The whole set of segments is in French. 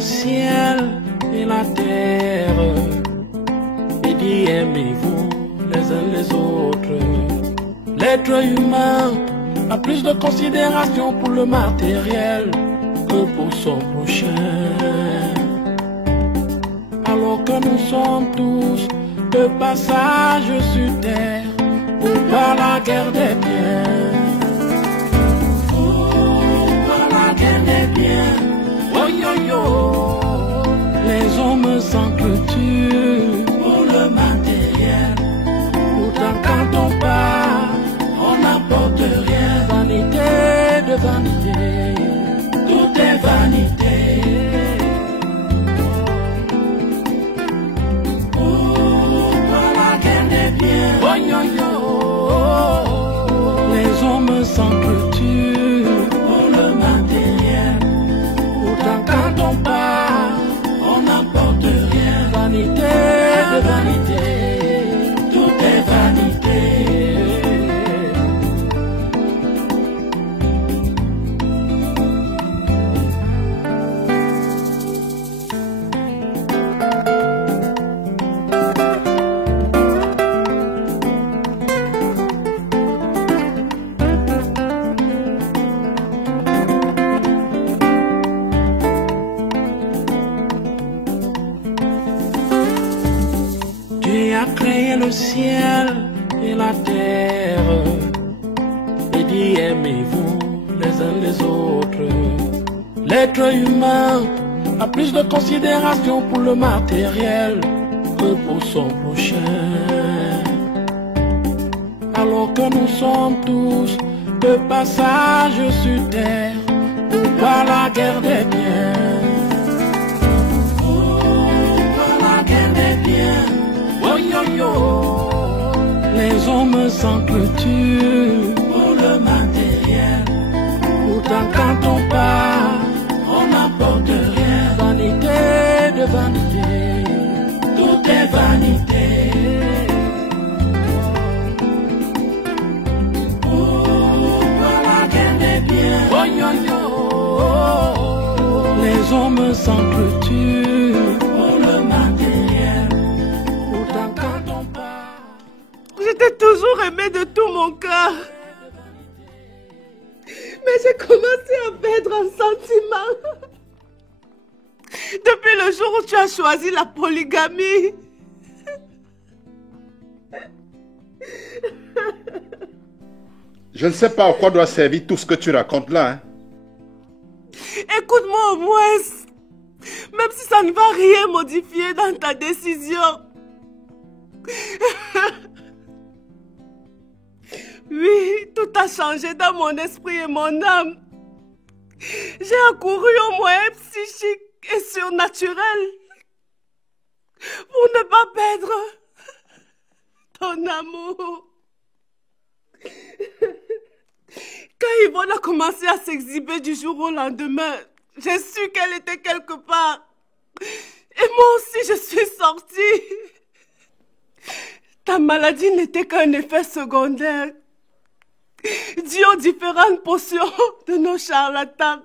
le ciel et la terre et dit aimez-vous les uns les autres. L'être humain a plus de considération pour le matériel que pour son prochain. Alors que nous sommes tous de passage sur terre pour pas la guerre des biens. Pour la guerre des biens. Oh yo yo. Les hommes s'entretuent pour le matériel. Pourtant quand on part, on n'apporte rien. Vanité de vanité, tout est vanité. Oh yo yo. Les hommes s'entretuent pour le matériel. Pourtant quand on part, on n'apporte rien. Vanité de vanité, tout est vanité. Créé le ciel et la terre et dit aimez-vous les uns les autres. L'être humain a plus de considération pour le matériel que pour son prochain. Alors que nous sommes tous de passage sur terre pour pas la guerre des biens. Pour la guerre des biens. Oh yo yo. Les hommes s'entretuent pour le matériel. Pourtant quand on part, on n'apporte rien. Vanité de vanité, tout est vanité. Pour la guerre des biens. Oh yo yo. Les hommes s'entretuent pour le matériel. Je t'ai toujours aimé de tout mon cœur. Mais j'ai commencé à perdre un sentiment. Depuis le jour où tu as choisi la polygamie. Je ne sais pas à quoi doit servir tout ce que tu racontes là. Hein. Écoute-moi au moins. Même si ça ne va rien modifier dans ta décision. Oui, tout a changé dans mon esprit et mon âme. J'ai accouru aux moyens psychiques et surnaturels pour ne pas perdre ton amour. Quand Yvonne a commencé à s'exhiber du jour au lendemain, j'ai su qu'elle était quelque part. Et moi aussi, je suis sortie. Ta maladie n'était qu'un effet secondaire dû aux différentes potions de nos charlatans.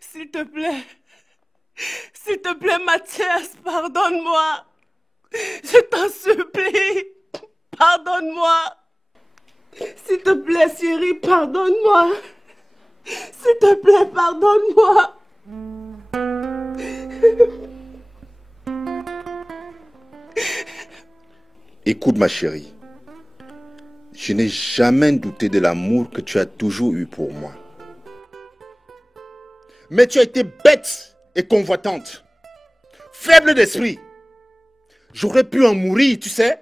S'il te plaît, Mathias, pardonne-moi. Je t'en supplie, pardonne-moi. S'il te plaît, Chérie, pardonne-moi. S'il te plaît, pardonne-moi. Écoute ma chérie, je n'ai jamais douté de l'amour que tu as toujours eu pour moi. Mais tu as été bête et convoitante, faible d'esprit. J'aurais pu en mourir, tu sais.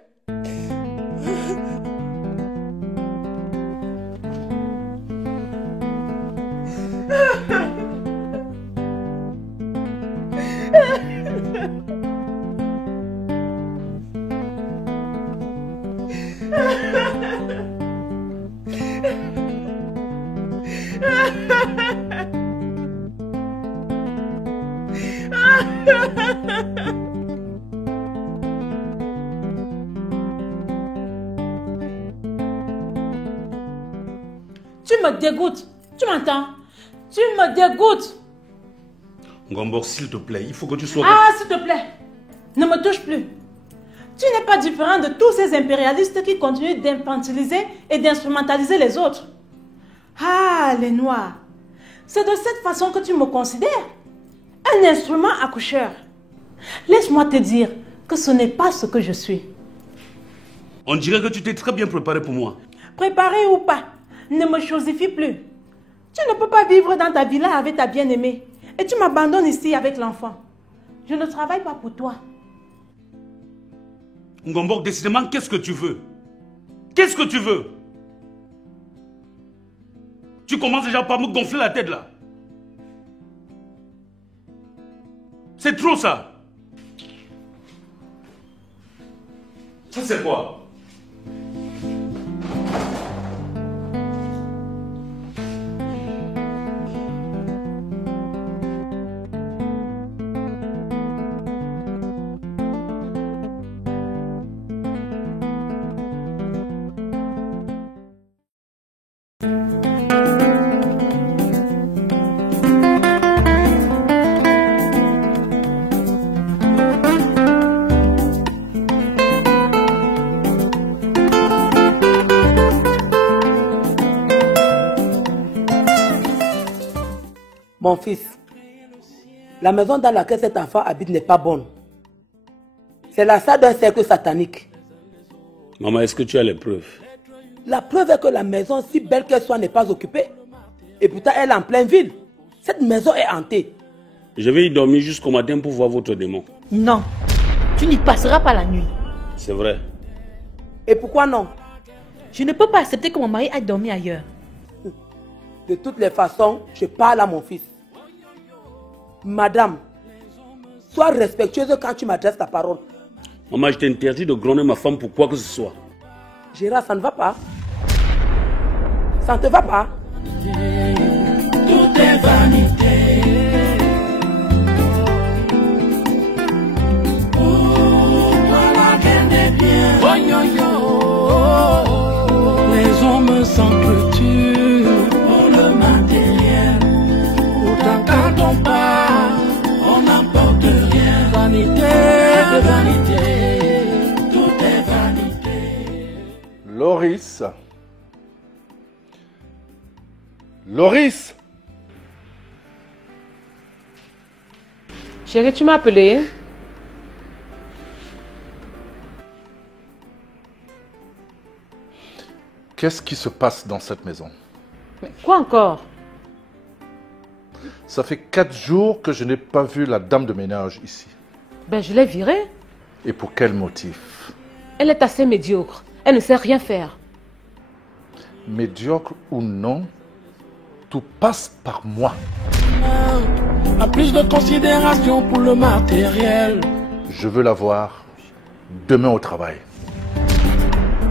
Tu me dégoûtes, tu m'entends? Tu me dégoûtes. Ngombo, s'il te plaît, il faut que tu sois... Ah, s'il te plaît, ne me touche plus. Tu n'es pas différent de tous ces impérialistes qui continuent d'infantiliser et d'instrumentaliser les autres. Ah, les Noirs, c'est de cette façon que tu me considères. Un instrument accoucheur. Laisse-moi te dire que ce n'est pas ce que je suis. On dirait que tu t'es très bien préparé pour moi. Préparé ou pas, ne me chosifie plus. Tu ne peux pas vivre dans ta villa avec ta bien-aimée et tu m'abandonnes ici avec l'enfant. Je ne travaille pas pour toi. Ngombo, décidément, qu'est-ce que tu veux? Qu'est-ce que tu veux? Tu commences déjà par me gonfler la tête là. C'est trop ça. Ça c'est quoi? Mon fils, la maison dans laquelle cet enfant habite n'est pas bonne. C'est la salle d'un cercle satanique. Maman, est-ce que tu as les preuves? La preuve est que la maison, si belle qu'elle soit, n'est pas occupée. Et pourtant, elle est en pleine ville. Cette maison est hantée. Je vais y dormir jusqu'au matin pour voir votre démon. Non, tu n'y passeras pas la nuit. C'est vrai. Et pourquoi non? Je ne peux pas accepter que mon mari aille dormir ailleurs. De toutes les façons, je parle à mon fils. Madame, sois respectueuse quand tu m'adresses ta parole. Maman, je t'interdis de gronder ma femme pour quoi que ce soit. Gérard, ça ne va pas. Ça ne te va pas. Tout est vanité. Pourquoi la guerre n'est bien? Oh, yo, yo. Les hommes s'entretuent pour le matériel. Pourtant quand on part, on n'emporte rien. Vanité de vanité. Tout est vanité. Loris. Loris. Chérie, tu m'as appelé? Qu'est-ce qui se passe dans cette maison? Mais quoi encore? Ça fait 4 jours que je n'ai pas vu la dame de ménage ici. Ben, je l'ai virée. Et pour quel motif? Elle est assez médiocre. Elle ne sait rien faire. Médiocre ou non, tout passe par moi. A plus de considération pour le matériel. Je veux la voir demain au travail.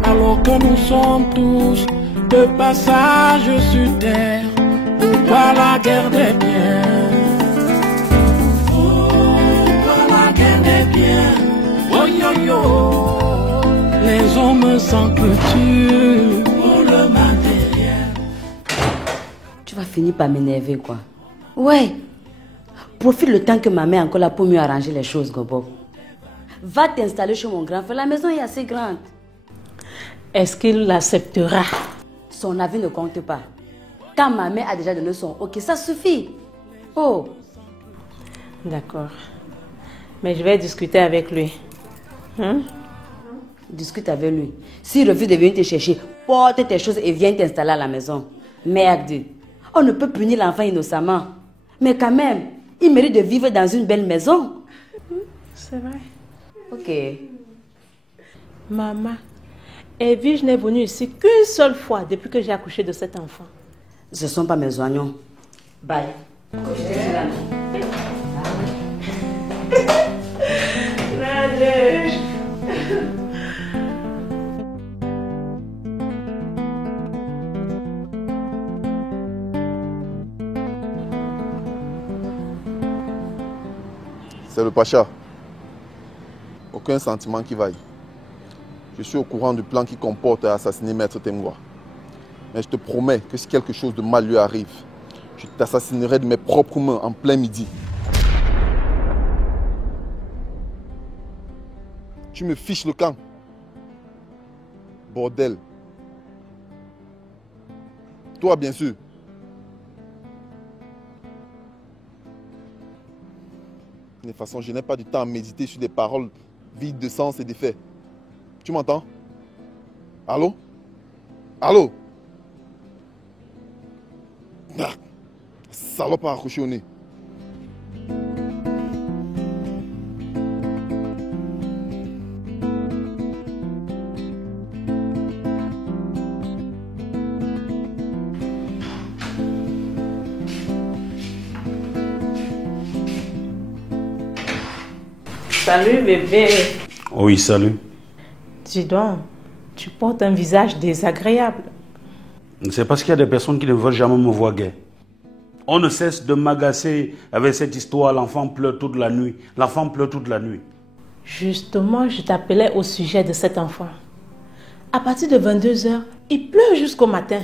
Alors que nous sommes tous de passage sur terre. Pourquoi la guerre des biens? Pourquoi la guerre des biens? Oh yo yo. Les hommes s'entretuent pour le matériel. Tu vas finir par m'énerver, quoi. Ouais. Profite le temps que ma mère est encore là pour mieux arranger les choses, Gobo. Va t'installer chez mon grand frère. La maison est assez grande. Est-ce qu'il l'acceptera? Son avis ne compte pas. Quand ma mère a déjà donné son ok, ça suffit. Oh. D'accord. Mais je vais discuter avec lui. Discute avec lui. S'il refuse de venir te chercher, porte tes choses et viens t'installer à la maison. Merde. On ne peut punir l'enfant innocemment. Mais quand même, il mérite de vivre dans une belle maison. C'est vrai. Ok. Maman, Evie n'est venue ici qu'une seule fois depuis que j'ai accouché de cet enfant. Ce ne sont pas mes oignons. Bye. C'est le Pacha. Aucun sentiment qui vaille. Je suis au courant du plan qui comporte à assassiner Maître Temwa. Mais je te promets que si quelque chose de mal lui arrive, Je t'assassinerai de mes propres mains en plein midi. Tu me fiches le camp. Bordel. Toi, bien sûr. De toute façon, je n'ai pas du temps à méditer sur des paroles vides de sens et d'effet. Tu m'entends? Allô? Allô? Ah, salope à accrocher au nez. Salut bébé. Oui, salut. Dis donc, tu portes un visage désagréable. C'est parce qu'il y a des personnes qui ne veulent jamais me voir gai. On ne cesse de m'agacer avec cette histoire. L'enfant pleure toute la nuit. L'enfant pleure toute la nuit. Justement, je t'appelais au sujet de cet enfant. À partir de 22h, il pleure jusqu'au matin.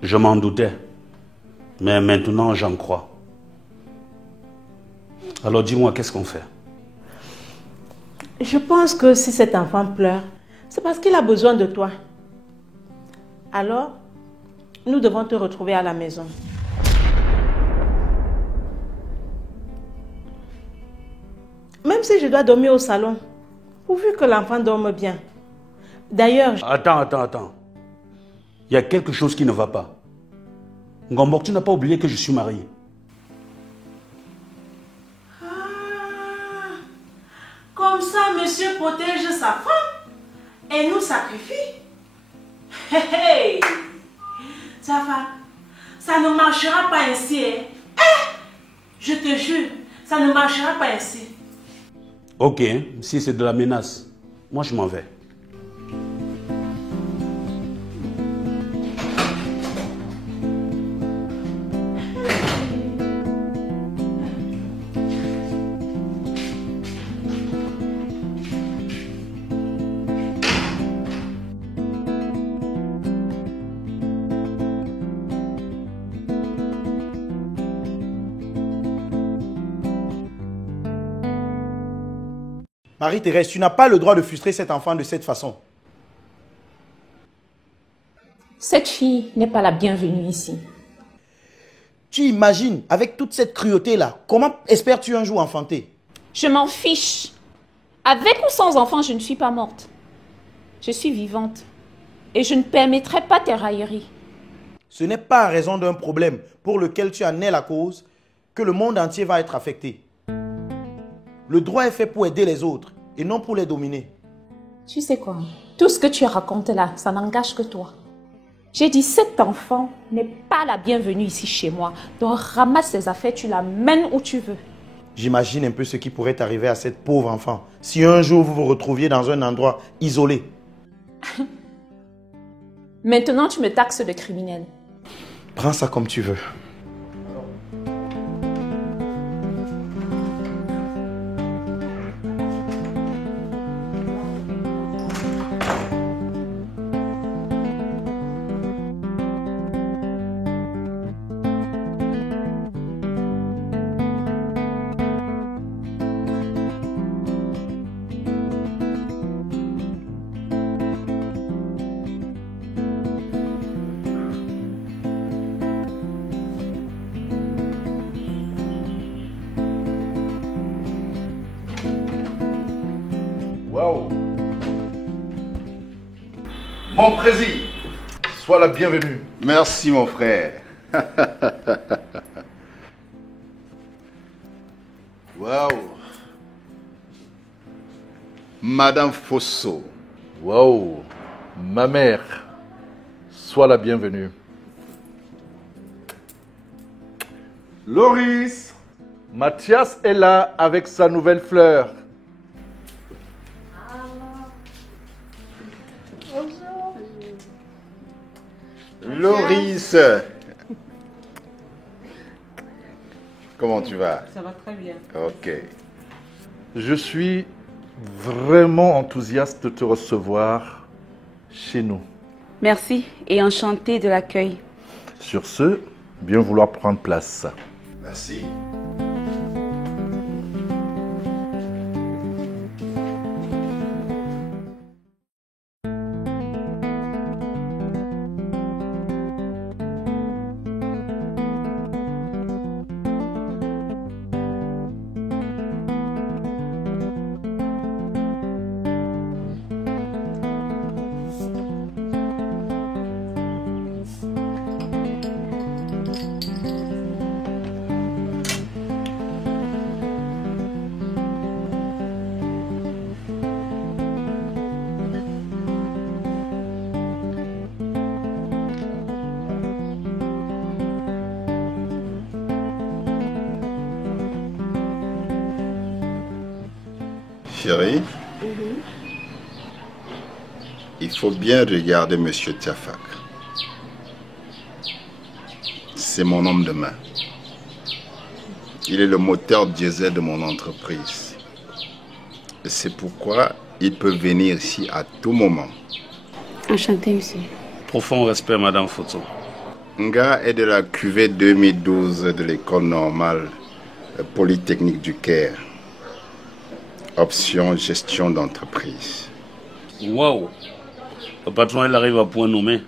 Je m'en doutais. Mais maintenant, j'en crois. Alors dis-moi, qu'est-ce qu'on fait? Je pense que si cet enfant pleure, c'est parce qu'il a besoin de toi. Alors, nous devons te retrouver à la maison. Même si je dois dormir au salon, pourvu que l'enfant dorme bien. D'ailleurs... Attends. Il y a quelque chose qui ne va pas. Ngombok, tu n'as pas oublié que je suis marié. Comme ça, monsieur protège sa femme et nous sacrifie. Hey, ça va. Ça ne marchera pas ainsi. Je te jure, ça ne marchera pas ainsi. Ok, si c'est de la menace, moi je m'en vais. Marie-Thérèse, tu n'as pas le droit de frustrer cet enfant de cette façon. Cette fille n'est pas la bienvenue ici. Tu imagines, avec toute cette cruauté-là, comment espères-tu un jour enfanter? Je m'en fiche. Avec ou sans enfant, je ne suis pas morte. Je suis vivante. Et je ne permettrai pas tes railleries. Ce n'est pas à raison d'un problème pour lequel tu en es la cause que le monde entier va être affecté. Le droit est fait pour aider les autres et non pour les dominer. Tu sais quoi? Tout ce que tu racontes là, ça n'engage que toi. J'ai dit, cet enfant n'est pas la bienvenue ici chez moi. Donc ramasse ses affaires, tu l'amènes où tu veux. J'imagine un peu ce qui pourrait arriver à cette pauvre enfant si un jour vous vous retrouviez dans un endroit isolé. Maintenant, tu me taxes de criminel. Prends ça comme tu veux. Waouh! Mon président, sois la bienvenue. Merci, mon frère. Waouh! Madame Fosso. Waouh! Ma mère, sois la bienvenue. Loris, Mathias est là avec sa nouvelle fleur. Loris. Comment tu vas? Ça va très bien. Ok. Je suis vraiment enthousiaste de te recevoir chez nous. Merci et enchantée de l'accueil. Sur ce, bien vouloir prendre place. Merci. Chérie, il faut bien regarder Monsieur Tiafak. C'est mon homme de main. Il est le moteur diesel de mon entreprise. Et c'est pourquoi il peut venir ici à tout moment. Enchanté, monsieur. Profond respect, Madame Foto. Nga est de la cuvée 2012 de l'école normale polytechnique du Caire. Option gestion d'entreprise. Waouh! Le patron, il arrive à point nommé.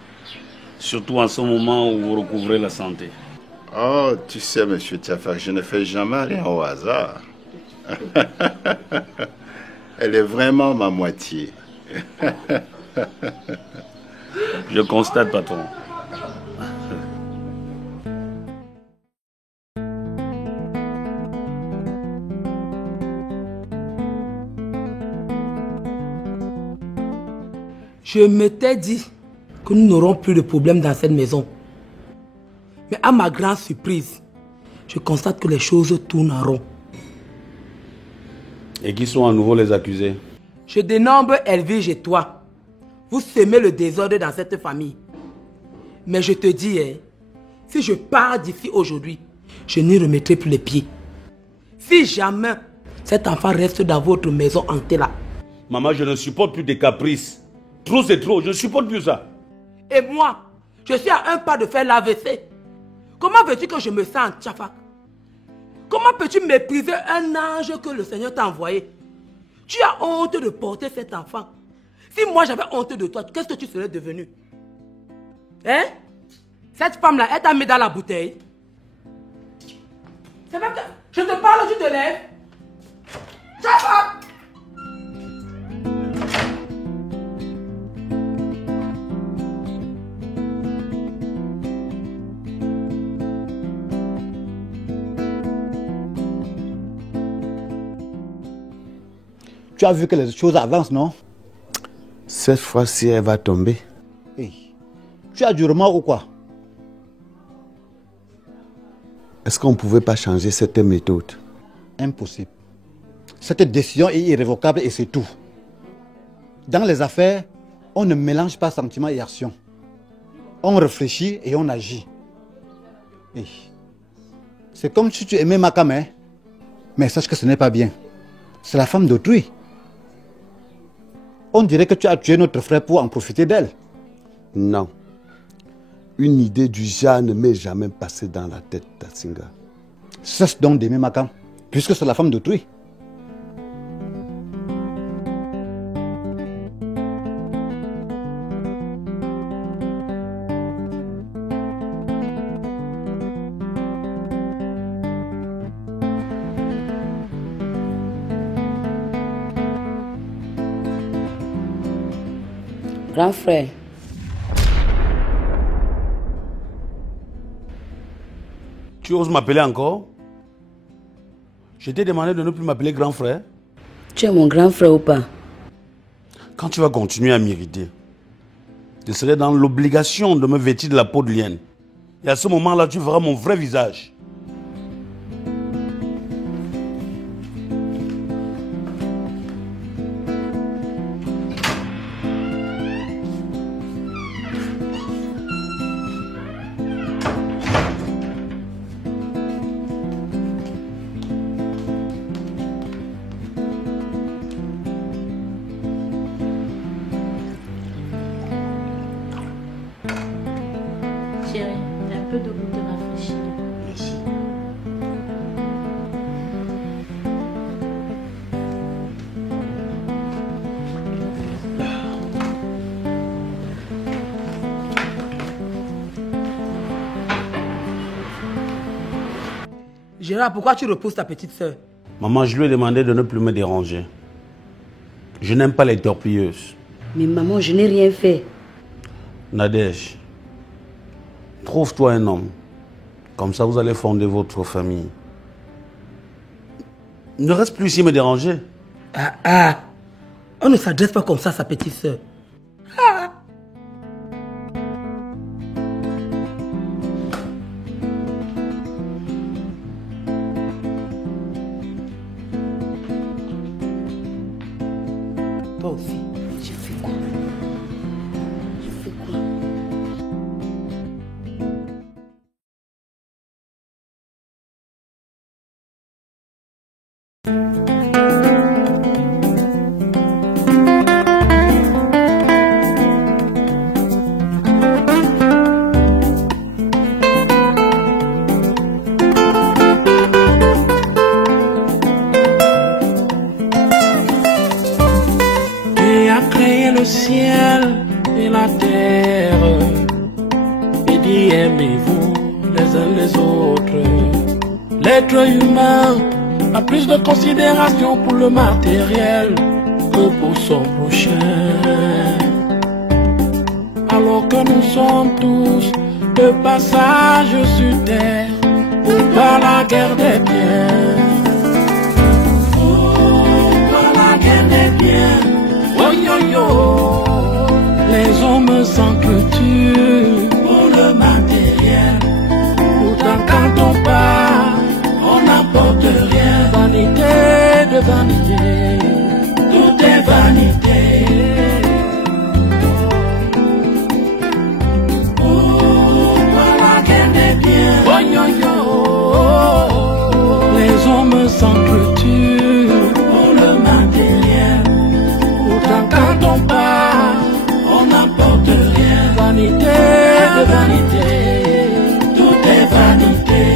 Surtout en ce moment où vous recouvrez la santé. Oh, tu sais, Monsieur Tiafak, je ne fais jamais rien au hasard. Elle est vraiment ma moitié. Je constate, patron. Je m'étais dit que nous n'aurons plus de problème dans cette maison. Mais à ma grande surprise, je constate que les choses tournent en rond. Et qui sont à nouveau les accusés? Je dénombre Elvige et toi. Vous semez le désordre dans cette famille. Mais je te dis, si je pars d'ici aujourd'hui, je n'y remettrai plus les pieds. Si jamais cet enfant reste dans votre maison hantée là. Maman, je ne supporte plus des caprices. Trop c'est trop, je ne supporte plus ça. Et moi, je suis à un pas de faire l'AVC. Comment veux-tu que je me sente en Tiafak? Comment peux-tu mépriser un ange que le Seigneur t'a envoyé? Tu as honte de porter cet enfant. Si moi j'avais honte de toi, qu'est-ce que tu serais devenu? Hein? Cette femme-là, elle t'a mis dans la bouteille. C'est vrai que je te parle, tu te lèves. Tiafak! Tu as vu que les choses avancent, non? Cette fois-ci, elle va tomber. Hey. Tu as du remords ou quoi? Est-ce qu'on ne pouvait pas changer cette méthode? Impossible. Cette décision est irrévocable et c'est tout. Dans les affaires, on ne mélange pas sentiments et actions. On réfléchit et on agit. Hey. C'est comme si tu aimais Makam, hein? Mais sache que ce n'est pas bien. C'est la femme d'autrui. On dirait que tu as tué notre frère pour en profiter d'elle. Non. Une idée du genre ne m'est jamais passée dans la tête d'Atsinga. Cesse donc d'aimer Makam, puisque c'est la femme d'autrui. Grand frère. Tu oses m'appeler encore? Je t'ai demandé de ne plus m'appeler grand frère. Tu es mon grand frère ou pas? Quand tu vas continuer à m'irriter, je serai dans l'obligation de me vêtir de la peau de lienne. Et à ce moment-là, tu verras mon vrai visage. Gérard, pourquoi tu repousses ta petite soeur? Maman, je lui ai demandé de ne plus me déranger. Je n'aime pas les torpilleuses. Mais maman, je n'ai rien fait. Nadège, trouve-toi un homme. Comme ça, vous allez fonder votre famille. Ne reste plus ici me déranger. On ne s'adresse pas comme ça à sa petite soeur. Toi aussi. Je fais quoi? Je fais quoi? Tu as créé le ciel et la terre et dit aimez-vous les uns les autres. L'être humain a plus de considération pour le matériel que pour son prochain. Alors que nous sommes tous de passage sur terre pour pas la guerre des biens. Pour la guerre des biens. Oh yo yo, les hommes s'entretuent pour le matériel. Pourtant quand on part, on n'apporte rien. Vanité de vanité, tout est vanité. Pour la guerre des biens. Oh yo yo, les hommes s'entretuent pour le matériel. Quand on part, on n'apporte rien. Vanité de vanité, tout est vanité.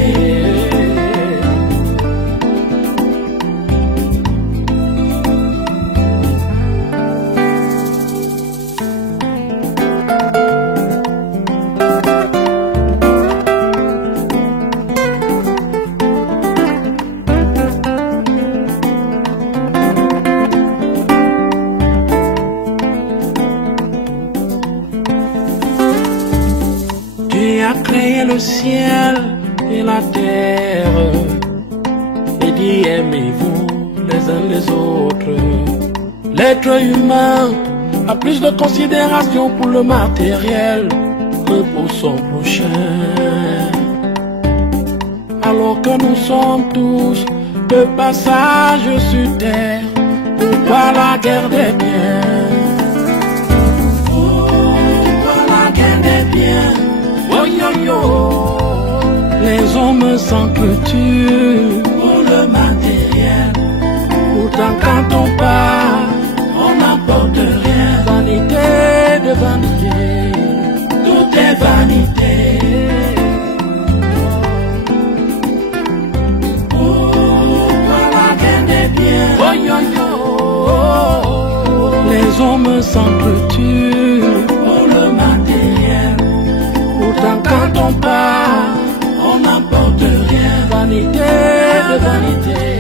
Créé le ciel et la terre et dit aimez-vous les uns les autres. L'être humain a plus de considération pour le matériel que pour son prochain. Alors que nous sommes tous de passage sur terre pour pas la guerre des biens. Pour la guerre des biens. Oh yo yo, les hommes s'entretuent pour le matériel. Pourtant quand on part, on n'apporte rien. Vanité de vanité, tout est vanité. Pour la guerre des biens. Oh yo yo, les hommes s'entretuent pour le matériel. Pourtant quand on part, on n'apporte rien. Vanité de vanité.